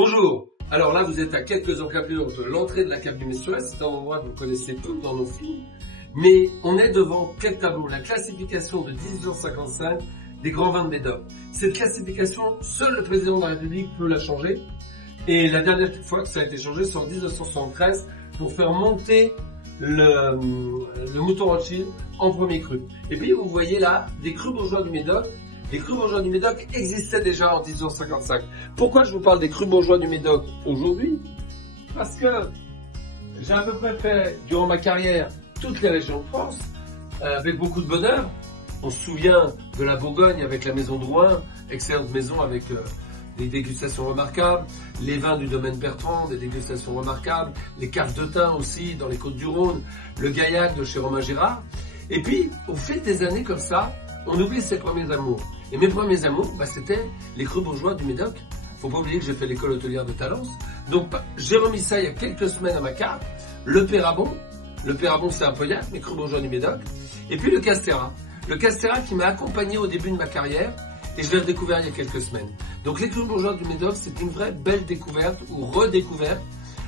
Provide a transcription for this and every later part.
Bonjour. Alors là, vous êtes à quelques encablures de l'entrée de la cave du Messuet. C'est un endroit que vous connaissez tous dans nos films. Mais on est devant quel tableau? La classification de 1855 des grands vins de Médoc. Cette classification, seul le président de la République peut la changer. Et la dernière fois que ça a été changé, c'est en 1973 pour faire monter le mouton Rothschild en premier cru. Et puis vous voyez là des crus bourgeois du Médoc. Les crus bourgeois du Médoc existaient déjà en 1855. Pourquoi je vous parle des crus bourgeois du Médoc aujourd'hui? Parce que j'ai à peu près fait, durant ma carrière, toutes les régions de France, avec beaucoup de bonheur. On se souvient de la Bourgogne avec la maison de Rouen, excellente maison avec des dégustations remarquables, les vins du domaine Bertrand, des dégustations remarquables, les caves de thym aussi dans les Côtes-du-Rhône, le Gaillac de chez Romain Girard. Et puis, au fil des années comme ça, on oublie ses premiers amours. Et mes premiers amours, c'était les crus bourgeois du Médoc. Faut pas oublier que j'ai fait l'école hôtelière de Talence. Donc, j'ai remis ça il y a quelques semaines à ma carte. Le Pérabon. Le Pérabon, c'est un Pauillac, mais crus bourgeois du Médoc. Et puis le Castéra. Le Castéra qui m'a accompagné au début de ma carrière. Et je l'ai redécouvert il y a quelques semaines. Donc, les crus bourgeois du Médoc, c'est une vraie belle découverte ou redécouverte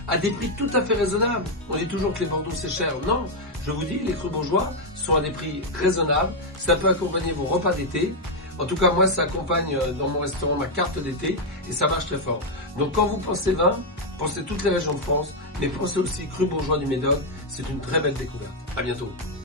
à des prix tout à fait raisonnables. On dit toujours que les Bordeaux c'est cher. Non, je vous dis, les crus bourgeois sont à des prix raisonnables. Ça peut accompagner vos repas d'été. En tout cas, moi, ça accompagne dans mon restaurant ma carte d'été et ça marche très fort. Donc, quand vous pensez vin, pensez toutes les régions de France, mais pensez aussi crus bourgeois du Médoc. C'est une très belle découverte. À bientôt.